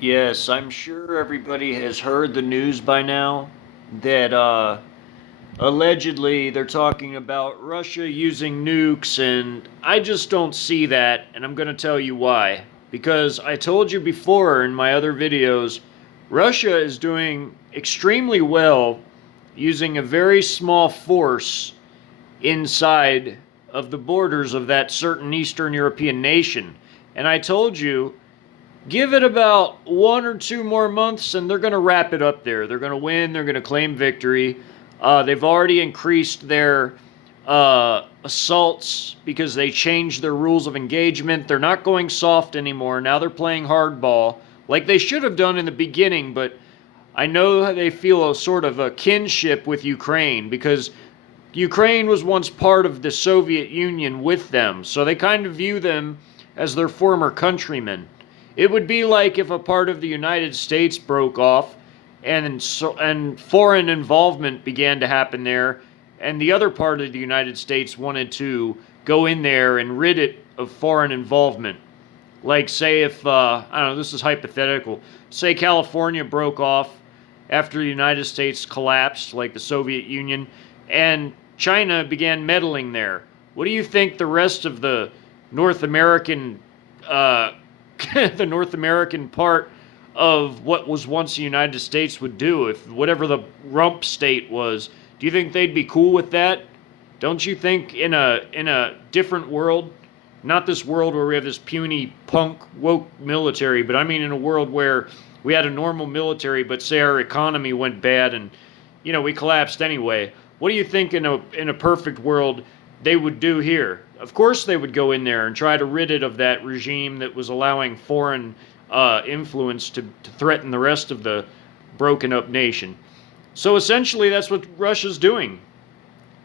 Yes, I'm sure everybody has heard the news by now that allegedly they're talking about Russia using nukes, and I just don't see that, and I'm going to tell you why. Because I told you before in my other videos, Russia is doing extremely well using a very small force inside of the borders of that certain Eastern European nation. And I told you give it about 1 or 2 more months and they're going to wrap it up there. They're going to win. They're going to claim victory. They've already increased their assaults because they changed their rules of engagement. They're not going soft anymore. Now they're playing hardball like they should have done in the beginning, but I know they feel a sort of a kinship with Ukraine because Ukraine was once part of the Soviet Union with them, so they kind of view them as their former countrymen. It would be like if a part of the United States broke off and foreign involvement began to happen there, and the other part of the United States wanted to go in there and rid it of foreign involvement. Like, say, if, I don't know, this is hypothetical. Say California broke off after the United States collapsed, like the Soviet Union, and China began meddling there. What do you think the rest of the North American, the North American part of what was once the United States would do if whatever the rump state was? Do you think they'd be cool with that? Don't you think in a different world, not this world where we have this puny punk woke military, but I mean in a world where we had a normal military, but say our economy went bad and we collapsed anyway. What do you think in a perfect world they would do here? Of course they would go in there and try to rid it of that regime that was allowing foreign influence to threaten the rest of the broken up nation. So essentially that's what Russia's doing.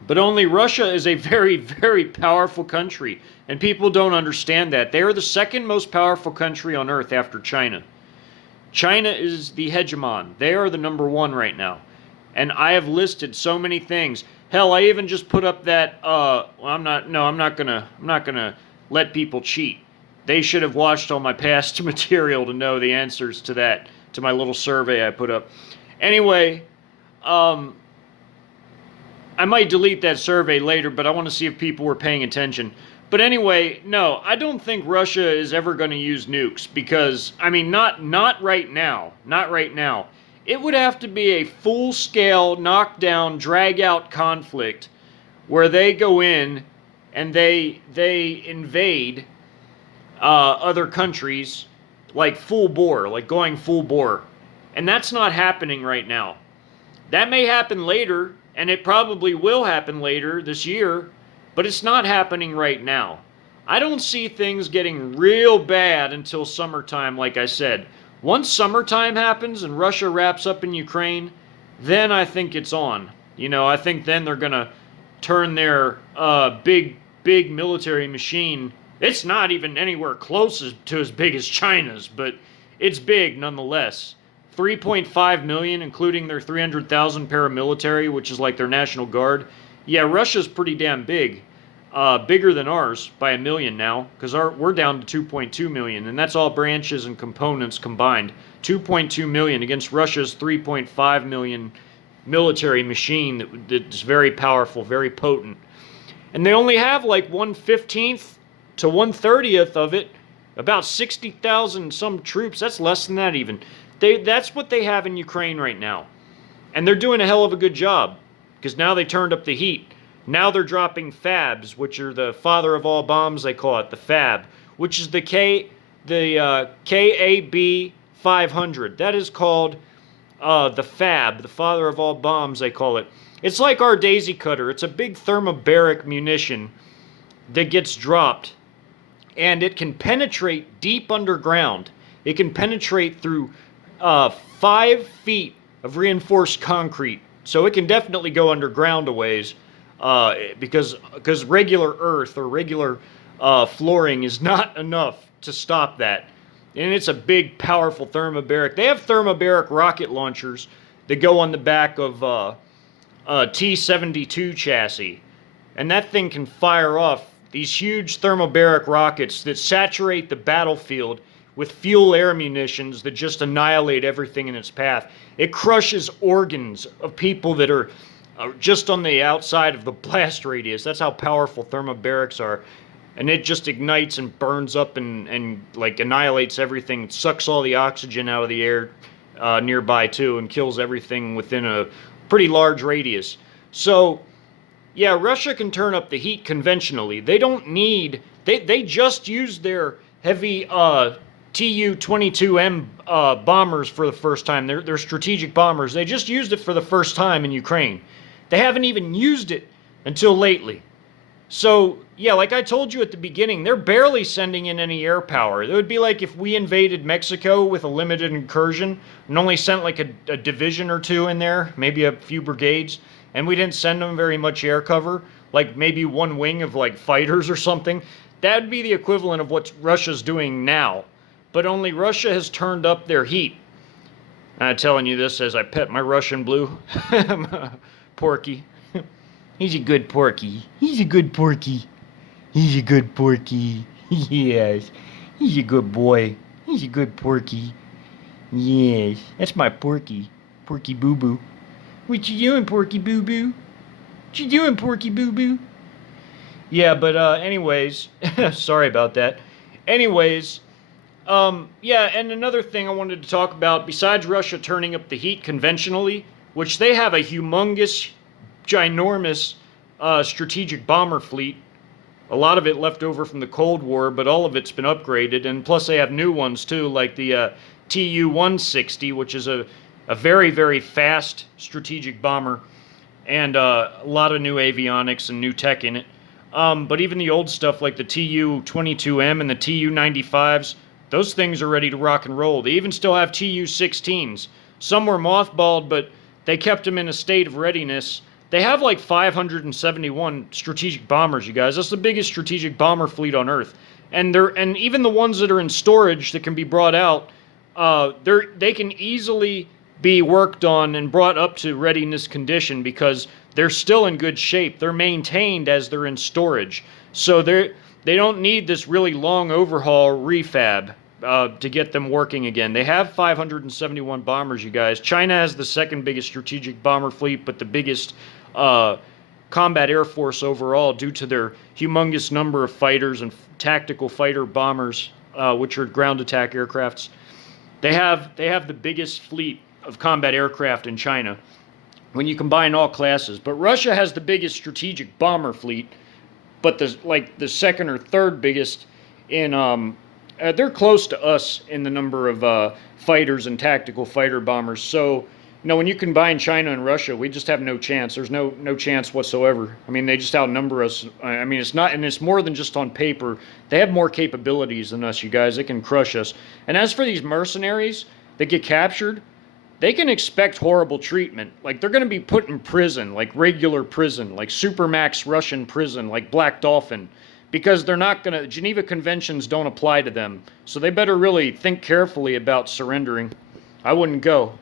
But only Russia is a very, very powerful country, and people don't understand that. They are the second most powerful country on earth after China. China is the hegemon. They are the number one right now. And I have listed so many things. Hell, I even just put up that well, I'm not gonna let people cheat. They should have watched all my past material to know the answers to that, to my little survey I put up. Anyway, I might delete that survey later, but I want to see if people were paying attention. But anyway, no, I don't think Russia is ever going to use nukes because, I mean, not right now. Not right now. It would have to be a full-scale, knockdown, drag-out conflict where they go in and they invade other countries like full bore, like going full bore. And that's not happening right now. That may happen later, and it probably will happen later this year, but it's not happening right now. I don't see things getting real bad until summertime, like I said. Once summertime happens and Russia wraps up in Ukraine, then I think it's on. I think then they're going to turn their big military machine. It's not even anywhere close to as big as China's, but it's big nonetheless. 3.5 million, including their 300,000 paramilitary, which is like their National Guard. Yeah, Russia's pretty damn big. Bigger than ours by 1 million now, because we're down to 2.2 million, and that's all branches and components combined. 2.2 million against Russia's 3.5 million military machine that's very powerful, very potent. And they only have like 1/15th to 1/30th of it, about 60,000 some troops. That's less than that even. That's what they have in Ukraine right now. And they're doing a hell of a good job because now they turned up the heat. Now they're dropping FABs, which are the father of all bombs, they call it, the FAB, which is the KAB 500. That is called the FAB, the father of all bombs, they call it. It's like our Daisy Cutter. It's a big thermobaric munition that gets dropped, and it can penetrate deep underground. It can penetrate through 5 feet of reinforced concrete. So it can definitely go underground a ways because regular earth or regular flooring is not enough to stop that. And it's a big, powerful thermobaric. They have thermobaric rocket launchers that go on the back of a T-72 chassis. And that thing can fire off these huge thermobaric rockets that saturate the battlefield with fuel air munitions that just annihilate everything in its path. It crushes organs of people that are just on the outside of the blast radius. That's how powerful thermobarics are. And it just ignites and burns up and like annihilates everything, sucks all the oxygen out of the air nearby too, and kills everything within a pretty large radius. So yeah, Russia can turn up the heat conventionally. They don't need, they just used their heavy Tu-22M bombers for the first time. They're strategic bombers. They just used it for the first time in Ukraine. They haven't even used it until lately. So, yeah, like I told you at the beginning, they're barely sending in any air power. It would be like if we invaded Mexico with a limited incursion and only sent like a division or two in there, maybe a few brigades, and we didn't send them very much air cover, like maybe one wing of like fighters or something. That would be the equivalent of what Russia's doing now. But only Russia has turned up their heat. I'm telling you this as I pet my Russian blue. Porky. He's a good porky. He's a good porky. He's a good porky. Yes. He's a good boy. He's a good porky. Yes. That's my porky. Porky Boo Boo. What you doing, Porky Boo Boo? What you doing, Porky Boo Boo? Yeah, but anyways, sorry about that. Anyways, yeah, and another thing I wanted to talk about, besides Russia turning up the heat conventionally, which they have a humongous, ginormous strategic bomber fleet, a lot of it left over from the Cold War, but all of it's been upgraded, and plus they have new ones too, like the Tu-160, which is a very, very fast strategic bomber, and a lot of new avionics and new tech in it. But even the old stuff like the Tu-22M and the Tu-95s, those things are ready to rock and roll. They even still have Tu-16s. Some were mothballed, but they kept them in a state of readiness. They have like 571 strategic bombers, you guys. That's the biggest strategic bomber fleet on Earth. And even the ones that are in storage that can be brought out, they can easily be worked on and brought up to readiness condition because they're still in good shape. They're maintained as they're in storage. So they don't need this really long overhaul refab to get them working again. They have 571 bombers, you guys. China has the second biggest strategic bomber fleet, but the biggest combat air force overall due to their humongous number of fighters and tactical fighter bombers, which are ground attack aircrafts. They have the biggest fleet of combat aircraft in China when you combine all classes. But Russia has the biggest strategic bomber fleet, but the second or third biggest in they're close to us in the number of fighters and tactical fighter bombers. So, when you combine China and Russia, we just have no chance. There's no chance whatsoever. I mean, they just outnumber us. I mean, it's more than just on paper. They have more capabilities than us, you guys. They can crush us. And as for these mercenaries that get captured, they can expect horrible treatment. Like, they're going to be put in prison, like regular prison, like Supermax Russian prison, like Black Dolphin, because they're not going to, Geneva Conventions don't apply to them. So they better really think carefully about surrendering. I wouldn't go.